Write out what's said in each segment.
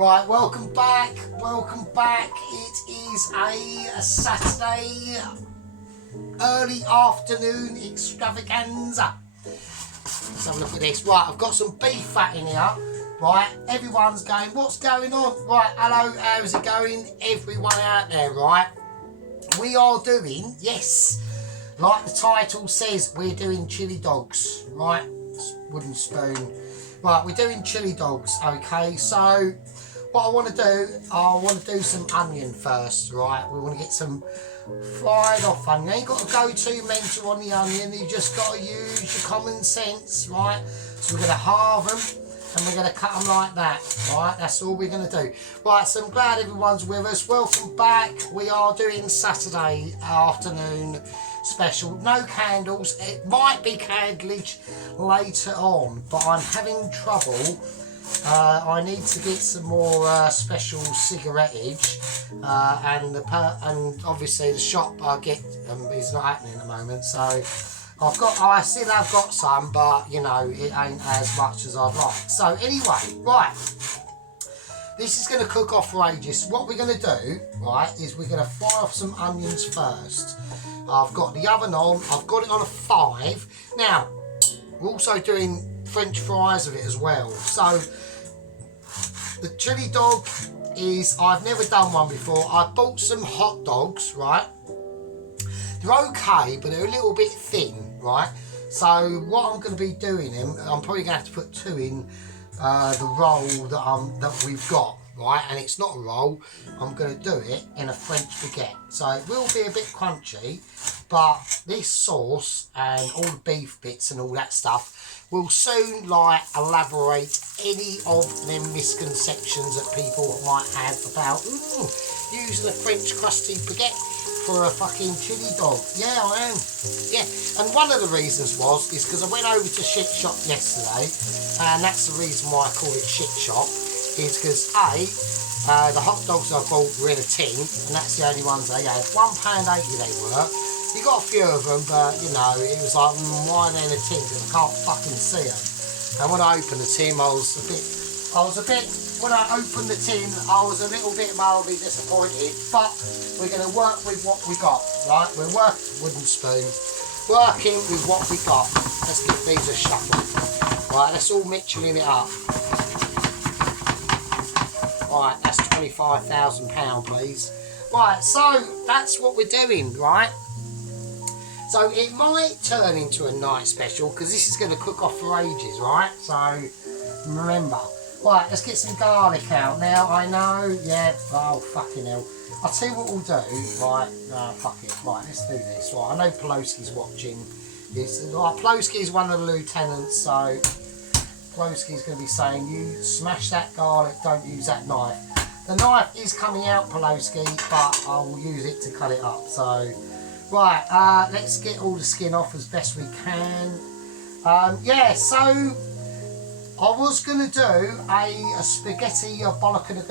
Right, welcome back. It is a Saturday early afternoon extravaganza. Let's have a look at this. Right, I've got some beef fat in here. Right, everyone's going, what's going on? Right, hello, how's it going? Everyone out there, right? We are doing, yes, like the title says, we're doing chili dogs, right? Wooden spoon. Right, we're doing chili dogs, okay? So, what I want to do some onion first, right? We want to get some fried off onion. You ain't got to go too mental on the onion. You just got to use your common sense, right? So we're going to halve them and we're going to cut them like that, right? That's all we're going to do. Right, so I'm glad everyone's with us. Welcome back. We are doing Saturday afternoon special. No candles. It might be candleage later on, but I'm having trouble. I need to get some more special cigarettage, and obviously the shop I get is not happening at the moment. So I still have got some, but you know it ain't as much as I'd like. So anyway, right, this is going to cook off for ages. What we're going to do, right, is we're going to fry off some onions first. I've got the oven on. I've got it on a 5. Now we're also doing French fries with it as well. So the chili dog is, I've never done one before. I bought some hot dogs, right? They're okay, but they're a little bit thin, right? So what I'm going to be doing, I'm probably going to have to put 2 in the roll that we've got, right? And it's not a roll. I'm going to do it in a French baguette. So it will be a bit crunchy, but this sauce and all the beef bits and all that stuff will soon elaborate any of them misconceptions that people might have about using a French crusty baguette for a fucking chili dog. Yeah, I am. Yeah, and one of the reasons is because I went over to Shit Shop yesterday, and that's the reason why I call it Shit Shop, is because the hot dogs I bought were in a tin, and that's the only ones they had. £1.80 they were. You got a few of them, but you know, it was like, why are they in a tin? Because I can't fucking see them. And when I opened the tin, when I opened the tin, I was a little bit mildly disappointed, but we're going to work with what we got, right? We're working wooden spoon, working with what we got. Let's give these a shuffle. Right, let's all Michelin it up. Right, that's £25,000, please. Right, so that's what we're doing, right? So it might turn into a night special because this is going to cook off for ages, right? So remember. Right, let's get some garlic out. Now, I know, yeah, oh, fucking hell. I'll tell you what we'll do, right? Fuck it. Right, let's do this. Right, I know Pelosi's watching. Pelosi's one of the lieutenants, so Pelosi's going to be saying, you smash that garlic, don't use that knife. The knife is coming out, Pelosi, but I will use it to cut it up, so... Right, let's get all the skin off as best we can. Yeah, so I was going to do a spaghetti bolognese,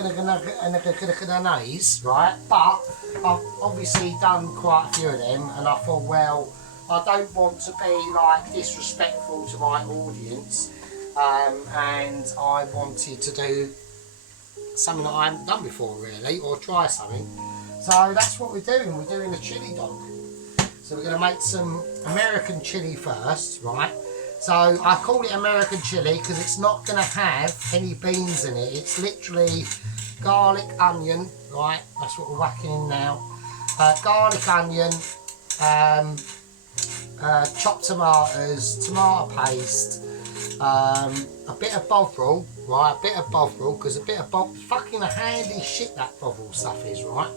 right? But I've obviously done quite a few of them, and I thought, well, I don't want to be like disrespectful to my audience, and I wanted to do something that I haven't done before, really, or try something. So that's what we're doing. We're doing a chili dog. So we're going to make some American chili first, right? So I call it American chili because it's not going to have any beans in it. It's literally garlic, onion, right? That's what we're whacking in now. Garlic, onion, chopped tomatoes, tomato paste, a bit of bovril, right? A bit of bovril, because a bit of bovril, fucking handy shit that bovril stuff is, right?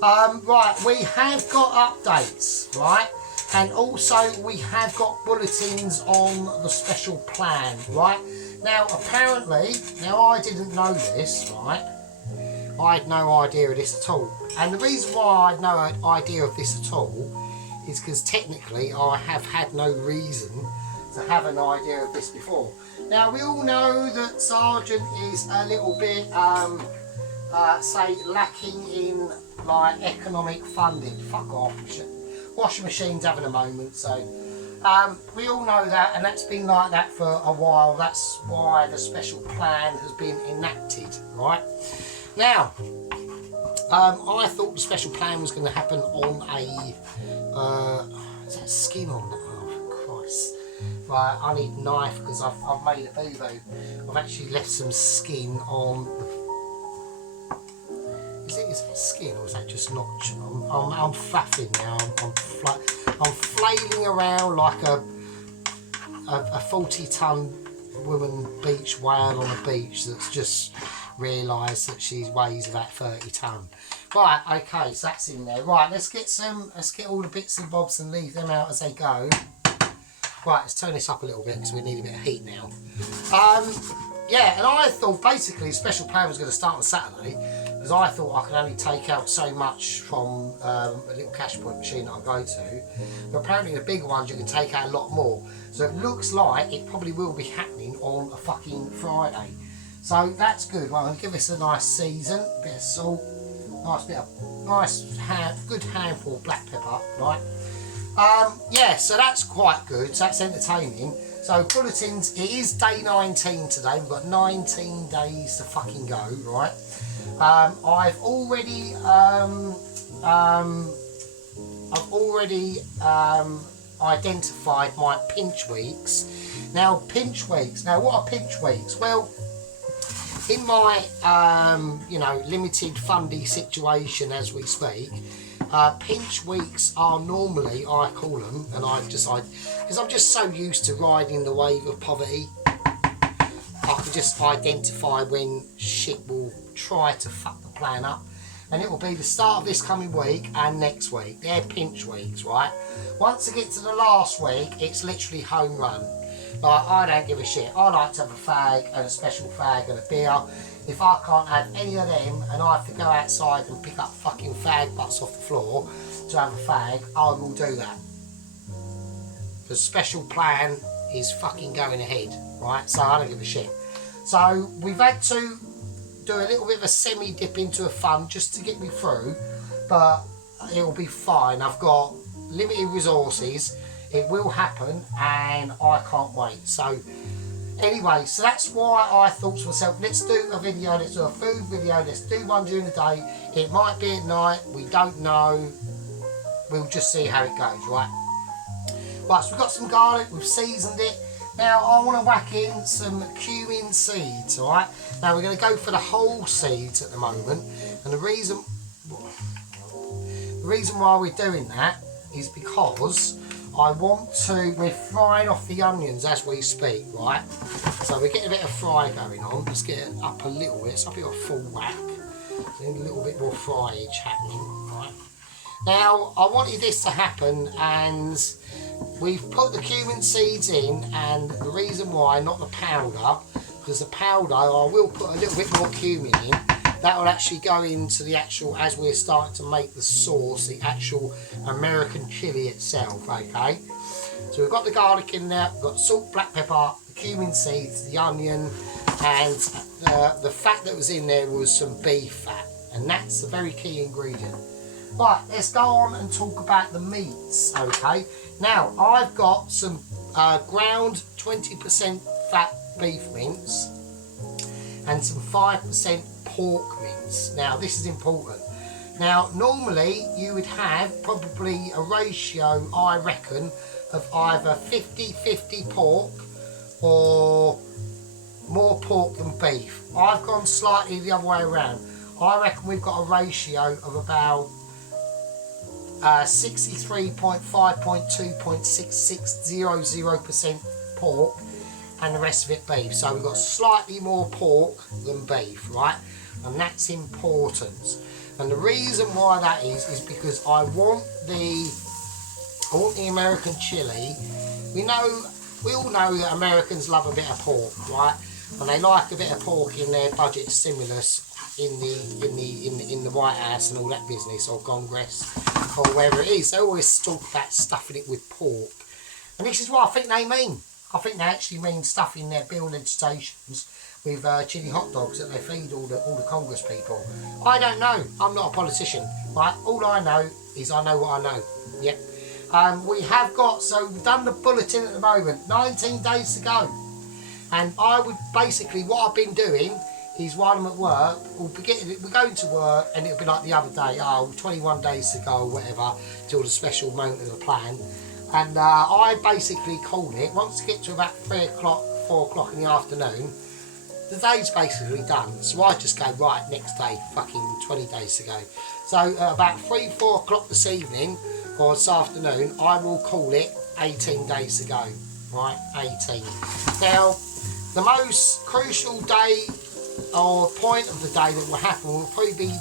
So, right, we have got updates, right? And also we have got bulletins on the special plan, right? Now, apparently, now I didn't know this, right? I had no idea of this at all. And the reason why I had no idea of this at all is because technically I have had no reason to have an idea of this before. Now, we all know that Sergeant is a little bit, say, lacking in, like, economic funding. Fuck off. Washing machine's having a moment, so We all know that, and that's been like that for a while. That's why the special plan has been enacted, right? Now, I thought the special plan was going to happen on a, is that skin on that? Oh, Christ. Right, I need a knife because I've made a boo-boo. I've actually left some skin on. Is it skin or is that just notch? I'm faffing now. I'm flailing around like a 40-ton woman beach whale on a beach that's just realised that she weighs about 30 tonne. Right, okay, so that's in there. Right, let's get all the bits and bobs and leave them out as they go. Right, let's turn this up a little bit because we need a bit of heat now. Yeah, and I thought basically the special plan was going to start on Saturday because I thought I could only take out so much from a little cash point machine that I go to. But apparently the bigger ones you can take out a lot more. So it looks like it probably will be happening on a fucking Friday. So that's good. Well, I'm going to give this a nice season, a bit of salt, good handful of black pepper, right? Yeah, so that's quite good. So that's entertaining. So bulletins, it is day 19 today. We've got 19 days to fucking go, right? I've already identified my pinch weeks. Now, what are pinch weeks? Well, in my limited fundy situation as we speak, pinch weeks are normally, I call them, and because I'm just so used to riding the wave of poverty, I can just identify when shit will try to fuck the plan up, and it will be the start of this coming week and next week. They're pinch weeks, right? Once I get to the last week, it's literally home run. Like, I don't give a shit. I like to have a fag and a special fag and a beer. If I can't have any of them and I have to go outside and pick up fucking fag butts off the floor to have a fag, I will do that. The special plan is fucking going ahead, right? So I don't give a shit. So we've had to do a little bit of a semi-dip into a fund just to get me through, but it'll be fine. I've got limited resources. It will happen and I can't wait. So anyway, so that's why I thought to myself, let's do a video, let's do a food video, let's do one during the day. It might be at night, we don't know. We'll just see how it goes, right? Right, so we've got some garlic, we've seasoned it. Now I want to whack in some cumin seeds, alright? Now we're going to go for the whole seeds at the moment. And the reason why we're doing that is because we're frying off the onions as we speak, right? So we're getting a bit of fry going on. Let's get it up a little bit. It's up here a full whack. So a little bit more fryage happening, right? Now, I wanted this to happen and we've put the cumin seeds in, and the reason why, not the powder, because the powder, I will put a little bit more cumin in. That will actually go into the actual, as we're starting to make the sauce, the actual American chili itself, okay? So we've got the garlic in there, we've got salt, black pepper, the cumin seeds, the onion, and the fat that was in there was some beef fat, and that's the very key ingredient. Right, let's go on and talk about the meats, okay? Now, I've got some ground 20% fat beef mince and some 5% pork mince. Now, this is important. Now, normally you would have probably a ratio, I reckon, of either 50-50 pork or more pork than beef. I've gone slightly the other way around. I reckon we've got a ratio of about 63.5.2.6600% pork and the rest of it beef. So we've got slightly more pork than beef, right? And that's important. And the reason why that is because I want the American chili. We all know that Americans love a bit of pork, right? And they like a bit of pork in their budget stimulus in the White House and all that business, or Congress, or wherever it is. They always talk about stuffing it with pork. And this is what I think they mean. I think they actually mean stuffing their bill legislations with chili hot dogs that they feed all the Congress people. I don't know. I'm not a politician, right? All I know is I know what I know. Yep. We have got, so we've done the bulletin at the moment, 19 days to go. And I would basically, what I've been doing is while I'm at work, we're going to work and it'll be like the other day, 21 days to go or whatever, till the special moment of the plan. And I basically call it, once you get to about 3 o'clock, 4 o'clock in the afternoon, the day's basically done. So I just go, right, next day, fucking 20 days to go. So about 3, 4 o'clock this evening, or this afternoon, I will call it 18 days to go. Right, 18. Now, the most crucial day or point of the day that will happen will probably be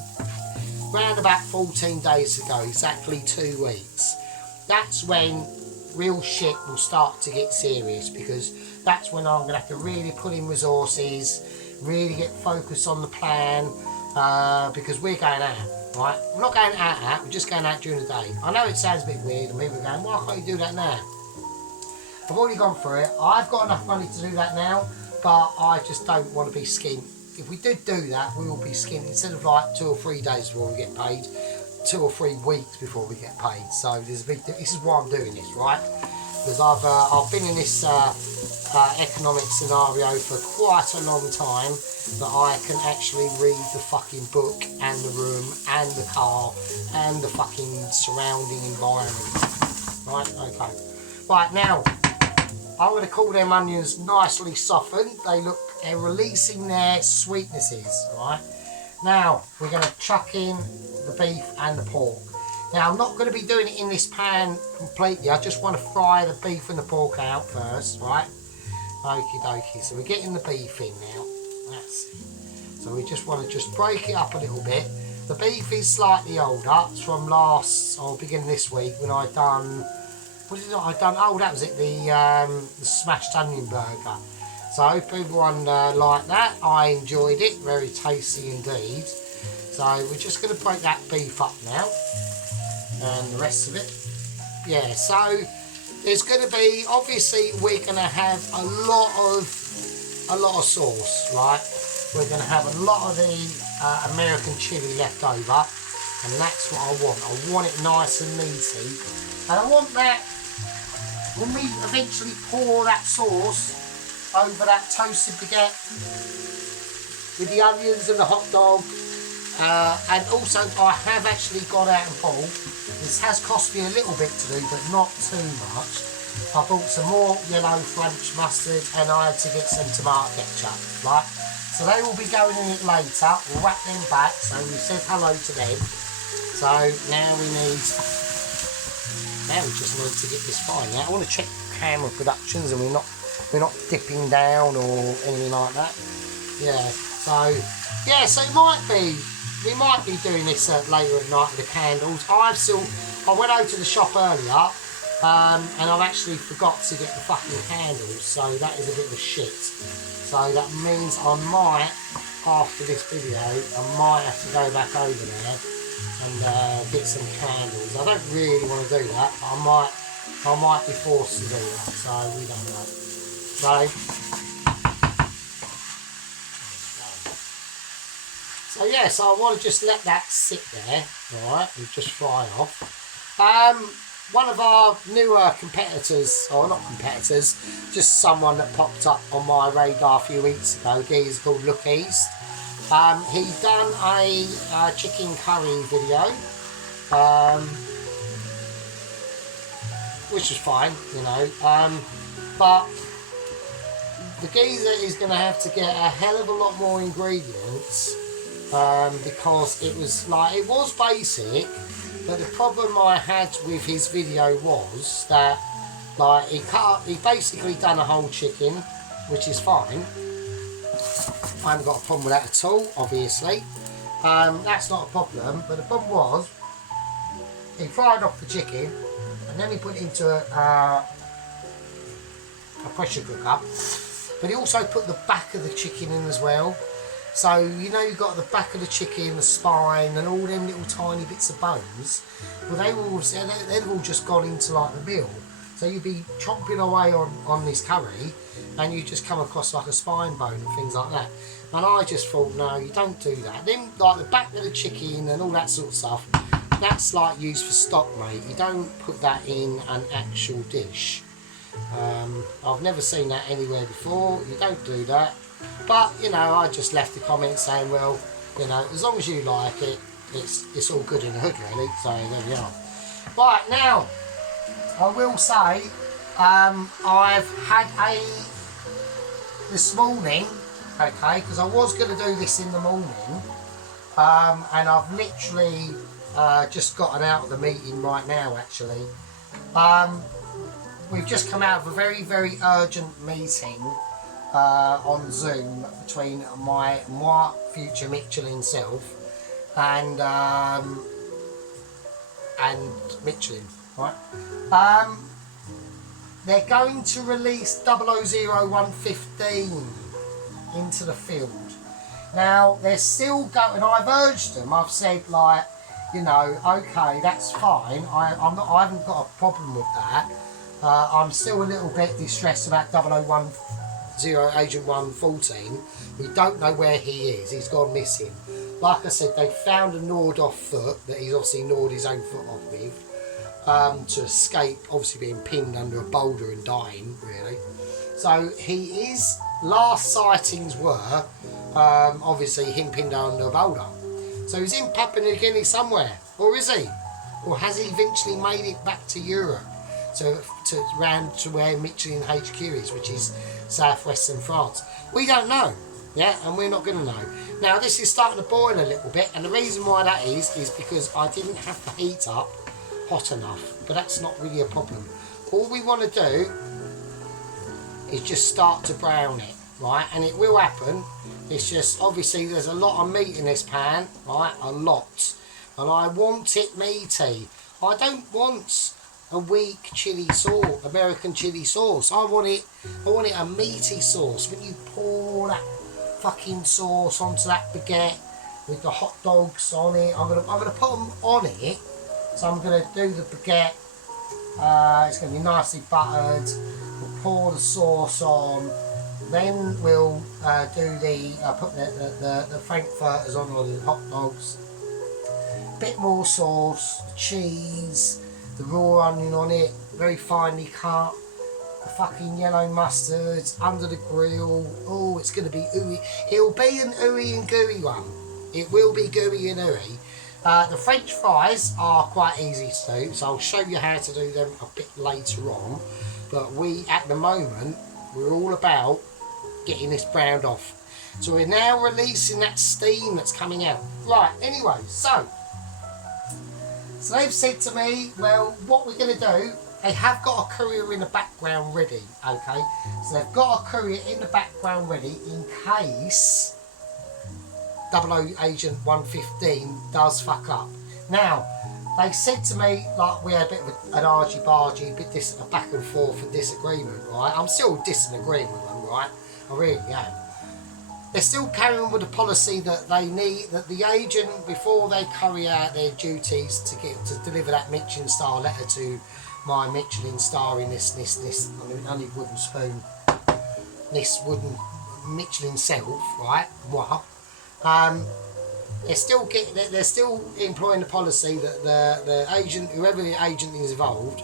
around about 14 days to go, exactly 2 weeks. That's when real shit will start to get serious, because that's when I'm going to have to really put in resources, really get focused on the plan, because we're going out, right? We're not going out, we're just going out during the day. I know it sounds a bit weird and people are going, why can't you do that now? I've already gone through it. I've got enough money to do that now, but I just don't want to be skint. If we did do that, we will be skint. Instead of like 2 or 3 days before we get paid, 2 or 3 weeks before we get paid. So there's a big. This is why I'm doing this, right? Because I've been in this economic scenario for quite a long time, that I can actually read the fucking book and the room and the car and the fucking surrounding environment. Right? Okay. Right, now I'm going to cool them onions nicely softened. They're releasing their sweetnesses, right? Now, we're going to chuck in the beef and the pork. Now, I'm not going to be doing it in this pan completely. I just want to fry the beef and the pork out first, right? Okie dokie. So we're getting the beef in now. That's it. So we just want to just break it up a little bit. The beef is slightly older. It's from beginning this week when I done... What is it I done? Oh, that was it, the smashed onion burger. So I hope everyone liked that. I enjoyed it, very tasty indeed. So we're just going to break that beef up now, and the rest of it. Yeah, so there's going to be, obviously we're going to have a lot of sauce, right? We're going to have a lot of the American chilli left over, and that's what I want. I want it nice and meaty, and I want that. When we eventually pour that sauce over that toasted baguette with the onions and the hot dog, and also I have actually gone out and bought, this has cost me a little bit to do but not too much, I bought some more yellow French mustard and I had to get some tomato ketchup, right? So they will be going in it later. We'll whack them back, so we said hello to them. So now we just need to get this fine. Now I want to check camera productions, and we're not dipping down or anything like that. Yeah. So we might be doing this later at night with the candles. I went over to the shop earlier, and I've actually forgot to get the fucking candles. So that is a bit of a shit. So that means I might, after this video, I might have to go back over there and get some candles. I don't really want to do that, but I might be forced to do that, so we don't know. So yeah, so I want to just let that sit there, right, and just fry off. One of our newer competitors, or not competitors, just someone that popped up on my radar a few weeks ago, he's called Look East. He done a chicken curry video, which is fine, you know, but the geezer is going to have to get a hell of a lot more ingredients, because it was basic, but the problem I had with his video was that he basically done a whole chicken, which is fine. I haven't got a problem with that at all, obviously. That's not a problem, but the problem was he fried off the chicken and then he put it into a pressure cooker, but he also put the back of the chicken in as well. So you know, you've got the back of the chicken, the spine and all them little tiny bits of bones. Well, they've all just gone into like the mill. So you'd be chomping away on this curry and you just come across like a spine bone and things like that. And I just thought, no, you don't do that. Then like the back of the chicken and all that sort of stuff, that's like used for stock, mate. You don't put that in an actual dish. I've never seen that anywhere before. You don't do that. But, you know, I just left a comment saying, well, you know, as long as you like it, it's all good in the hood, really. So there we are. Right, now, I will say, I've had this morning, okay, because I was going to do this in the morning, and I've literally just gotten out of the meeting right now, actually. We've just come out of a very, very urgent meeting on Zoom between my future Michelin self and Michelin, right? They're going to release 000115 into the field. Now they're still going. I've urged them. I've said, like, you know, okay, that's fine. I haven't got a problem with that. I'm still a little bit distressed about 0010 Agent 114. We don't know where he is. He's gone missing. Like I said, they found a gnawed off foot that he's obviously gnawed his own foot off with, to escape obviously being pinned under a boulder and dying, really. So he is, last sightings were obviously him pinned under a boulder. So he's in Papua New Guinea somewhere, or is he? Or has he eventually made it back to Europe, to round to where Michelin HQ is, which is southwestern France? We don't know, yeah, and we're not going to know. Now this is starting to boil a little bit, and the reason why that is because I didn't have the heat up hot enough, but that's not really a problem. All we want to do is just start to brown it, right, and it will happen. It's just obviously there's a lot of meat in this pan, right, a lot, and I want it meaty. I don't want a weak chili sauce, American chili sauce. I want it a meaty sauce. When you pour that fucking sauce onto that baguette with the hot dogs on it, I'm gonna put them on it. So I'm gonna do the baguette. It's gonna be nicely buttered. We'll pour the sauce on. Then we'll do put the frankfurters on, or the hot dogs. Bit more sauce, cheese, the raw onion on it, very finely cut. The fucking yellow mustards under the grill. Oh, it's going to be ooey. It'll be an ooey and gooey one. It will be gooey and ooey. The French fries are quite easy to do, so I'll show you how to do them a bit later on. But at the moment, we're all about getting this browned off. So we're now releasing that steam that's coming out. Right, anyway, so they've said to me, well, what we're going to do, they have got a courier in the background ready, okay? So they've got a courier in the background ready in case 00 Agent 115 does fuck up. Now, they said to me, like, we had a bit of an argy-bargy, a back and forth and disagreement, right? I'm still disagreeing with them, right? I really am. They're still carrying with the policy that they need, that the agent, before they carry out their duties to deliver that Michelin star letter to my Michelin star in this only wooden spoon, this wooden Michelin self, right? Wow. They're still employing the policy that the agent, whoever the agent is involved,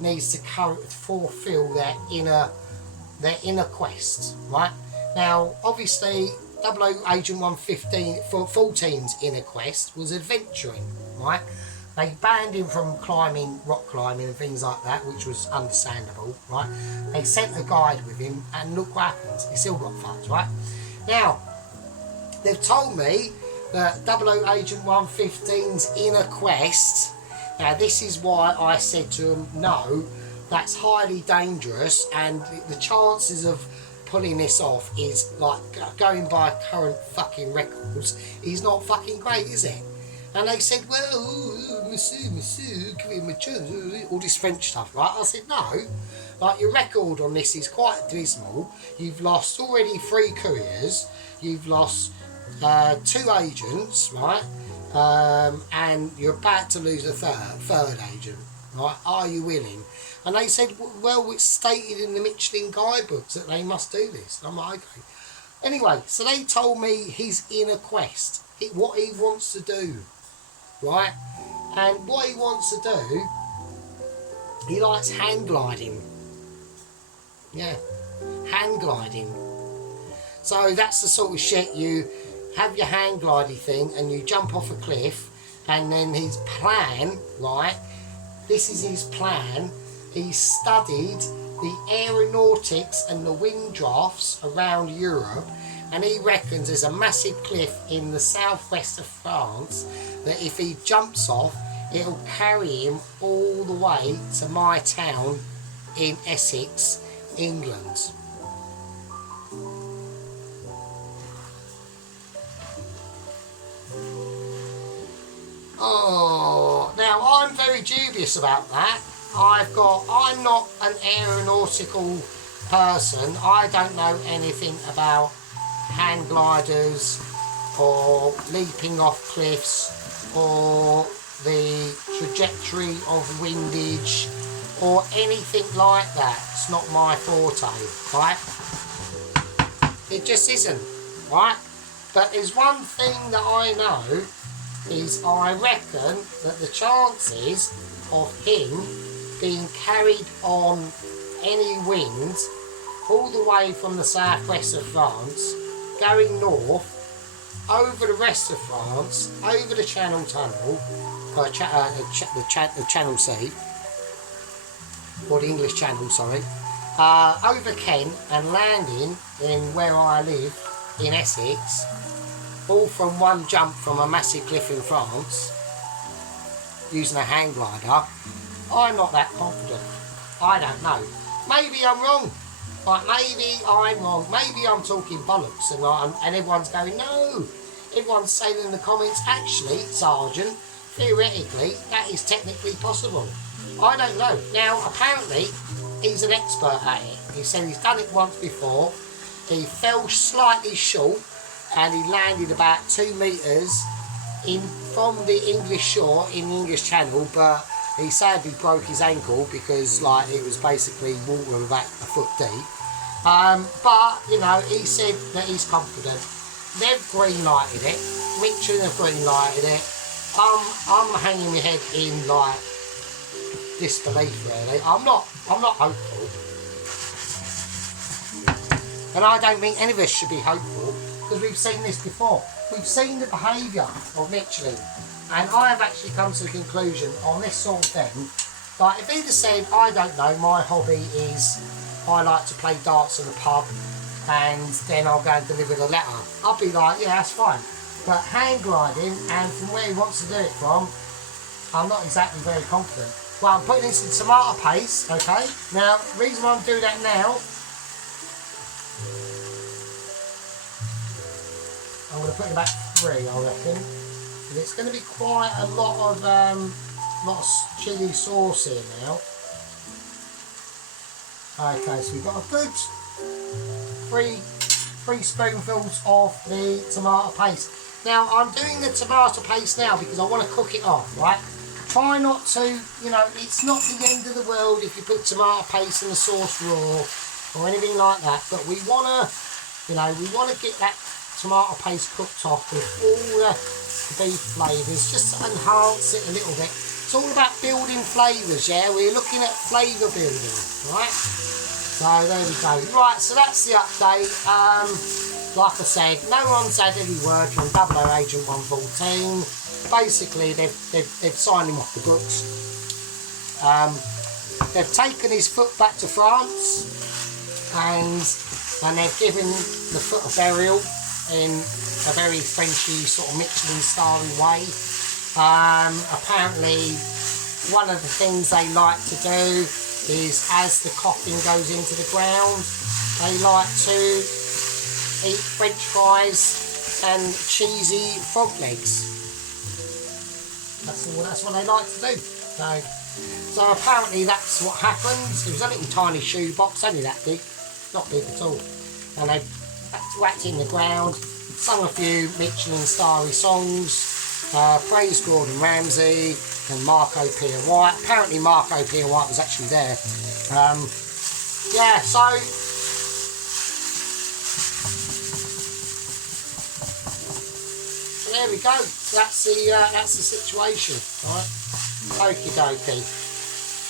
needs to fulfil their inner quest, right? Now, obviously, 00 Agent 114's inner quest was adventuring, right? They banned him from rock climbing and things like that, which was understandable, right? They sent a guide with him, and look what happens. He still got fucked, right? Now, they've told me that 00 Agent 115's inner quest, now this is why I said to them, no, that's highly dangerous, and the chances of pulling this off is, like, going by current fucking records, is not fucking great, is it? And they said, well, monsieur, give him a chance, all this French stuff, right? I said, no, like, your record on this is quite dismal. You've lost already 3 couriers, you've lost 2 agents, right? And you're about to lose a third agent, right? Are you willing? And they said, well, it's stated in the Michelin guidebooks that they must do this. And I'm like, okay. Anyway, so they told me his inner quest, what he wants to do, right? And what he wants to do, he likes hang gliding. Yeah, hang gliding. So that's the sort of shit, you have your hang gliding thing and you jump off a cliff, and then his plan, right, this is his plan, he's studied the aeronautics and the wind drafts around Europe, and he reckons there's a massive cliff in the southwest of France that if he jumps off, it'll carry him all the way to my town in Essex, England. Oh, now I'm very dubious about that. I'm not an aeronautical person. I don't know anything about hang gliders or leaping off cliffs or the trajectory of windage or anything like that. It's not my forte, right? It just isn't, right? But there's one thing that I know, is I reckon that the chances of him being carried on any wind all the way from the southwest of France, going north, over the rest of France, over the Channel Tunnel, the Channel Sea, or the English Channel, sorry, over Kent and landing in where I live, in Essex, all from one jump from a massive cliff in France, using a hang glider. I'm not that confident. I don't know. Maybe I'm wrong. Like, maybe I'm wrong. Maybe I'm talking bollocks and everyone's going, no. Everyone's saying in the comments, actually, Sergeant, theoretically, that is technically possible. I don't know. Now, apparently, he's an expert at it. He said he's done it once before. He fell slightly short and he landed about 2 metres from the English shore in the English Channel, but he sadly broke his ankle because, like, it was basically water about a foot deep. But, you know, he said that he's confident. They've green-lighted it. Michelin have green-lighted it. I'm hanging my head in, like, disbelief, really. I'm not hopeful. And I don't think any of us should be hopeful, because we've seen this before. We've seen the behaviour of Michelin, and I have actually come to the conclusion on this sort of thing, like, if he'd have said, I don't know, my hobby is I like to play darts in a pub and then I'll go and deliver the letter, I'll be like, yeah, that's fine. But hang gliding, and from where he wants to do it from, I'm not exactly very confident. Well, I'm putting this in tomato paste, okay? Now, the reason why I'm doing that now, I'm going to put in about 3, I reckon. And it's going to be quite a lot of chilli sauce here now. Okay, so we've got a good 3 spoonfuls of the tomato paste. Now, I'm doing the tomato paste now because I want to cook it off, right? Try not to, you know, it's not the end of the world if you put tomato paste in the sauce raw or anything like that. But we want to, you know, we want to get that tomato paste cooked off with all the beef flavours, just to enhance it a little bit. It's all about building flavours, yeah? We're looking at flavour building, right? So there we go. Right, so that's the update. Like I said, no one's had any word from 00 Agent 114. Basically, they've signed him off the books. They've taken his foot back to France, and they've given the foot a burial in a very Frenchy sort of Michelin-starry way. Apparently, one of the things they like to do is, as the coffin goes into the ground, they like to eat French fries and cheesy frog legs. That's what they like to do. So apparently that's what happens. It was a little tiny shoebox, only that big, not big at all. And they whacked it in the ground, sung a few Michelin-starry songs, praised Gordon Ramsay and Marco Pierre White. Apparently Marco Pierre White was actually there. Yeah, so there we go. That's the situation, right? Okie dokie.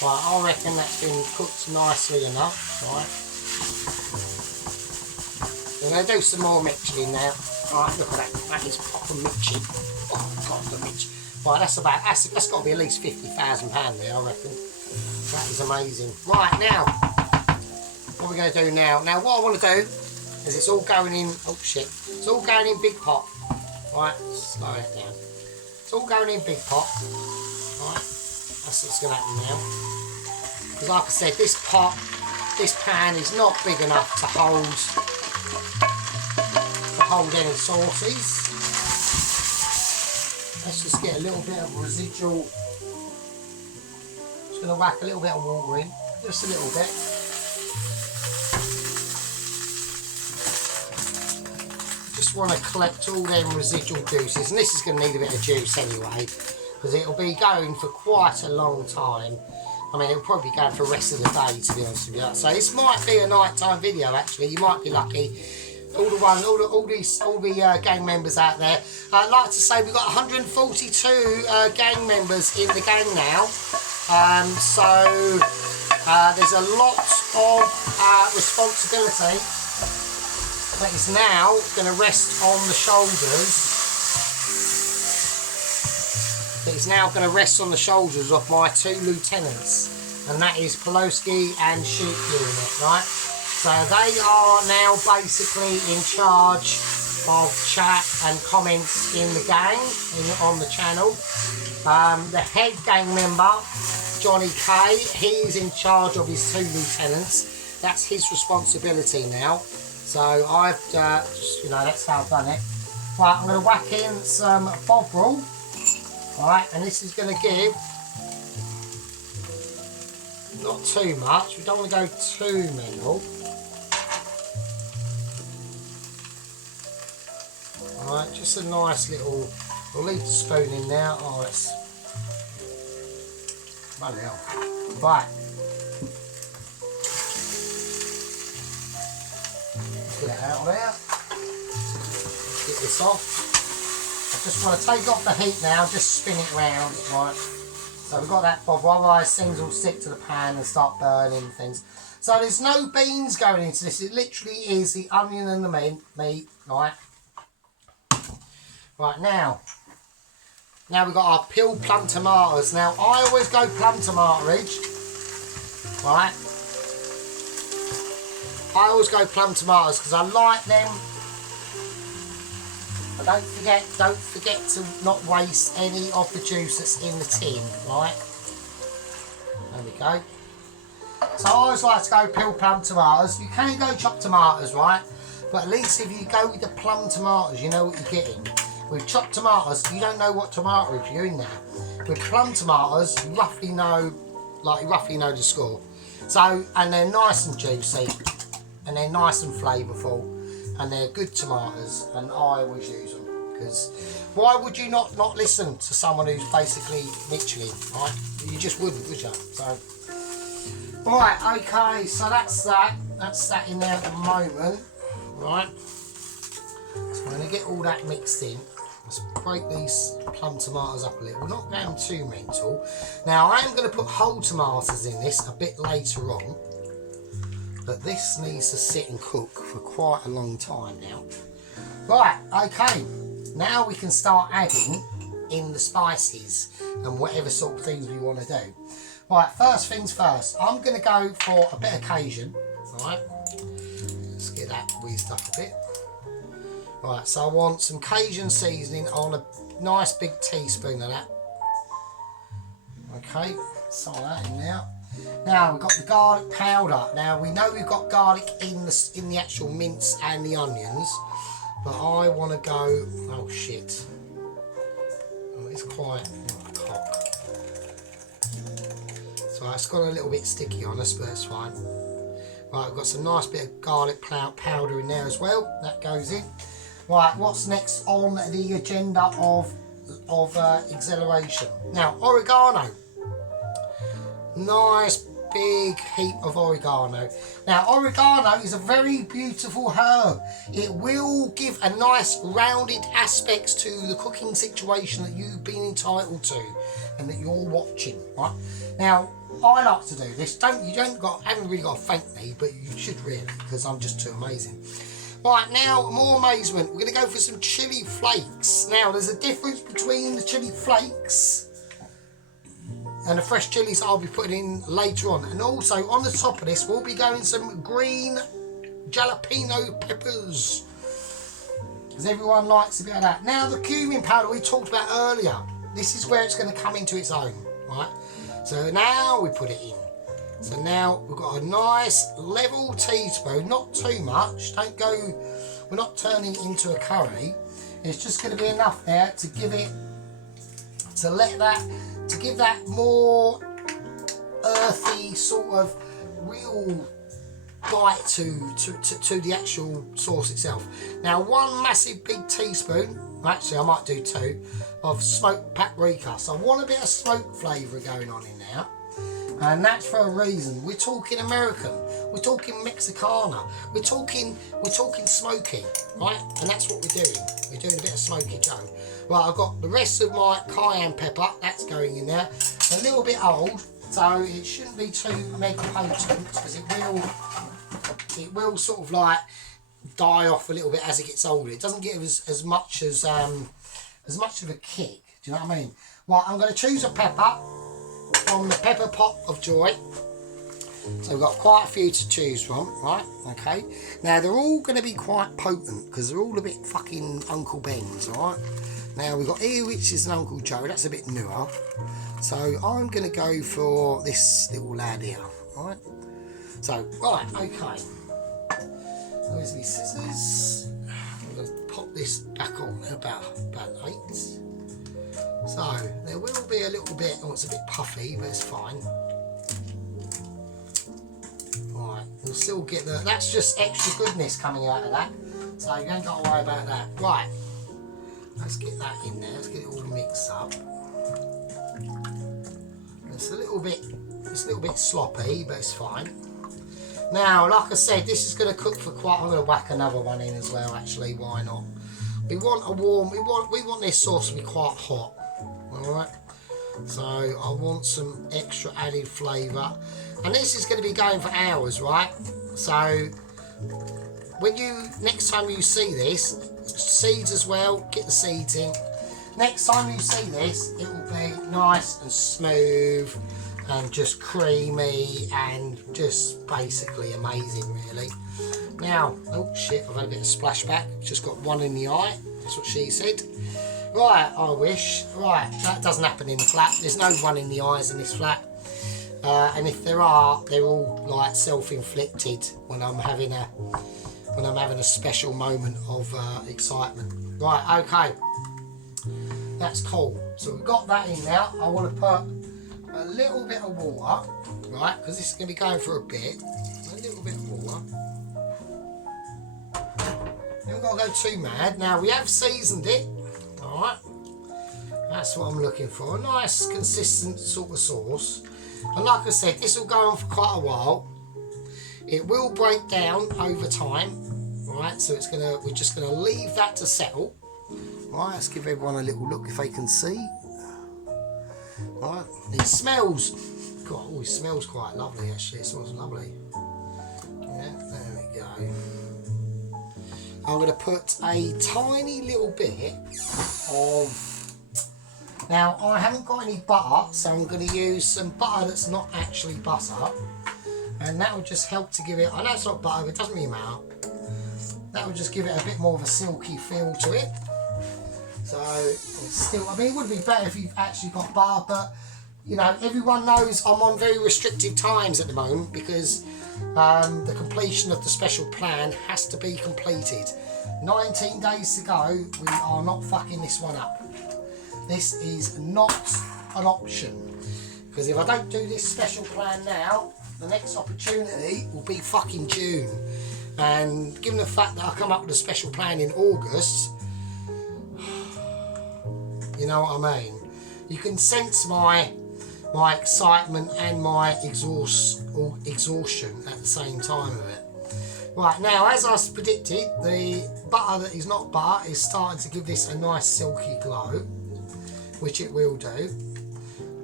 Right, I reckon that's been cooked nicely enough. Right. We're going to do some more mixing now. Right, look at that. That is proper mixing. Oh God, the mix. Right, that's got to be at least £50,000 there, I reckon. That is amazing. Right, now, what we're going to do now? Now, what I want to do is it's all going in. Oh shit! It's all going in big pot. Right, slow it down. It's all going in big pot. Right, that's what's going to happen now. Because, like I said, this pan is not big enough to hold any sauces. Let's just get a little bit of residual. Just going to whack a little bit of water in, just a little bit. Just want to collect all them residual juices, and this is going to need a bit of juice anyway, because it'll be going for quite a long time. I mean, it'll probably be going for the rest of the day, to be honest with you. So this might be a nighttime video. Actually, you might be lucky. All the gang members out there. I'd like to say we've got 142 gang members in the gang now. So there's a lot of responsibility that is now going to rest on the shoulders. That is now going to rest on the shoulders of my 2 lieutenants, and that is Poloski and Sheep Unit, right? So they are now basically in charge of chat and comments in the gang, on the channel. The head gang member, Johnny K, he's in charge of his 2 lieutenants. That's his responsibility now. So I've just, you know, that's how I've done it. Right, I'm going to whack in some Bovril. Right, and this is going to give not too much. We don't want to go too mental. Alright, just a nice little. We'll leave the spoon in now. Oh, it's. Bloody hell. Right. Get it out of there. Get this off. I just want to take off the heat now, just spin it round. Right. So we've got that bob, otherwise things will stick to the pan and start burning things. So there's no beans going into this. It literally is the onion and the meat. Right. Right, now we've got our peeled plum tomatoes. Now, I always go plum tomatoage, right? I always go plum tomatoes because I like them. But don't forget to not waste any of the juice that's in the tin, right? There we go. So I always like to go peeled plum tomatoes. You can go chopped tomatoes, right? But at least if you go with the plum tomatoes, you know what you're getting. With chopped tomatoes, you don't know what tomato you're in there. With plum tomatoes, you roughly know the score. So, and they're nice and juicy, and they're nice and flavourful, and they're good tomatoes, and I always use them. Because why would you not listen to someone who's basically Michelin, right? You just wouldn't, would you? So, right, okay, so that's that. That's that in there at the moment, right? So I'm going to get all that mixed in. Let's break these plum tomatoes up a little. We're not going too mental. Now I am going to put whole tomatoes in this a bit later on, but this needs to sit and cook for quite a long time now. Right, okay. Now we can start adding in the spices and whatever sort of things we want to do. Right, first things first. I'm going to go for a bit of Cajun. Right, let's get that whizzed up a bit. Right, so I want some Cajun seasoning on a nice big teaspoon of that. Okay, throw that in now. Now we've got the garlic powder. Now we know we've got garlic in the actual mince and the onions, but I want to go. Oh shit! Oh, it's quite cock. So it's got a little bit sticky on us, but it's fine. Right, I've got some nice bit of garlic powder in there as well. That goes in. Right, what's next on the agenda of exhilaration? Now, oregano. Nice big heap of oregano. Now, oregano is a very beautiful herb. It will give a nice rounded aspect to the cooking situation that you've been entitled to and that you're watching, right? Now, I like to do this. Haven't really got to thank me, but you should really, because I'm just too amazing. Right, now, more amazement. We're going to go for some chili flakes. Now, there's a difference between the chili flakes and the fresh chilies I'll be putting in later on. And also, on the top of this, we'll be going some green jalapeno peppers, because everyone likes a bit of that. Now, the cumin powder we talked about earlier, this is where it's going to come into its own, right? So now we put it in. So now we've got a nice level teaspoon, not too much. We're not turning it into a curry. It's just going to be enough there to give that more earthy sort of real bite to the actual sauce itself. Now, one massive big teaspoon, actually I might do 2, of smoked paprika. So I want a bit of smoke flavour going on in there. And that's for a reason. We're talking American, we're talking Mexicana, we're talking smoky, right? And that's what we're doing. We're doing a bit of smoky Joe. Right, I've got the rest of my cayenne pepper, that's going in there. It's a little bit old, so it shouldn't be too mega potent, because it will sort of like die off a little bit as it gets older. It doesn't give as much of a kick. Do you know what I mean? Right, I'm going to choose a pepper from the pepper pot of joy. So we've got quite a few to choose from, right? Okay. Now they're all going to be quite potent because they're all a bit fucking Uncle Ben's, right? Now we've got here, which is an Uncle Joe. That's a bit newer. So I'm going to go for this little lad here, right? So, right, okay. There's my scissors. I'm going to pop this back on about 8. So there will be a little bit, it's a bit puffy, but it's fine. Right, you'll still get that's just extra goodness coming out of that. So you ain't got to worry about that. Right, let's get that in there, let's get it all mixed up. It's a little bit sloppy, but it's fine. Now, like I said, this is going to cook for I'm going to whack another one in as well, actually, why not? We want this sauce to be quite hot. Alright, so I want some extra added flavour, and this is going to be going for hours, right? So next time you see this, seeds as well, get the seeds in. Next time you see this, it will be nice and smooth and just creamy and just basically amazing, really. Now, oh shit, I've had a bit of splashback, just got one in the eye, that's what she said. Right, I wish. Right, that doesn't happen in the flat. There's no one in the eyes in this flat. And if there are, they're all like self-inflicted when I'm having a special moment of excitement. Right, okay. That's cool. So we've got that in now. I want to put a little bit of water, right? Because this is going to be going for a bit. A little bit of water. Haven't got to go too mad. Now we have seasoned it. Alright, that's what I'm looking for, a nice consistent sort of sauce. And like I said, this will go on for quite a while. It will break down over time, right? So we're just gonna leave that to settle. Right, let's give everyone a little look if they can see. Right, it smells, God, oh, it smells quite lovely actually, it smells lovely. Yeah, there we go. I'm going to put a tiny little bit of, now I haven't got any butter, so I'm going to use some butter that's not actually butter, and that will just help to give it, I know it's not butter, but it doesn't really matter, that will just give it a bit more of a silky feel to it. So it's still, I mean, it would be better if you've actually got butter, but you know, everyone knows I'm on very restrictive times at the moment because the completion of the special plan has to be completed. 19 days to go, we are not fucking this one up. This is not an option, because if I don't do this special plan now, the next opportunity will be fucking June. And given the fact that I come up with a special plan in August, you know what I mean? You can sense my my excitement and my exhaustion at the same time of it. Right, now as I predicted, the butter that is not butter is starting to give this a nice silky glow, which it will do.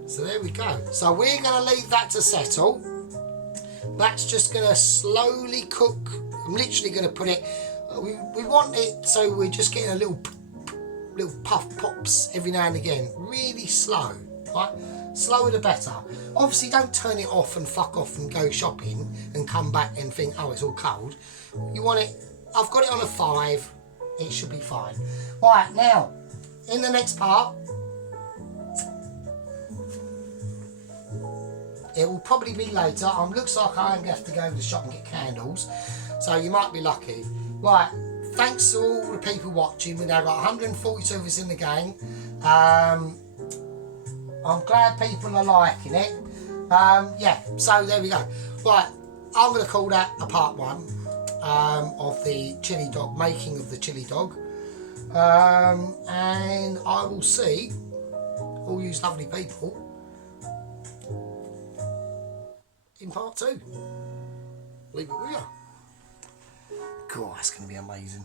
So there we go. So we're going to leave that to settle. That's just going to slowly cook. I'm literally going to put it, we want it so we're just getting a little puff pops every now and again. Really slow, right? Slower the better. Obviously don't turn it off and fuck off and go shopping and come back and think, oh, it's all cold. You want it, I've got it on a 5, it should be fine. Right, now, in the next part, it will probably be later. Looks like I'm going to have to go to the shop and get candles, so you might be lucky. Right, thanks to all the people watching. We've now got 142 of us in the game. I'm glad people are liking it. Yeah, so there we go. Right, I'm going to call that a part 1 of the chili dog, making of the chili dog. And I will see all you lovely people in part 2. Leave it with you. Cool, that's going to be amazing.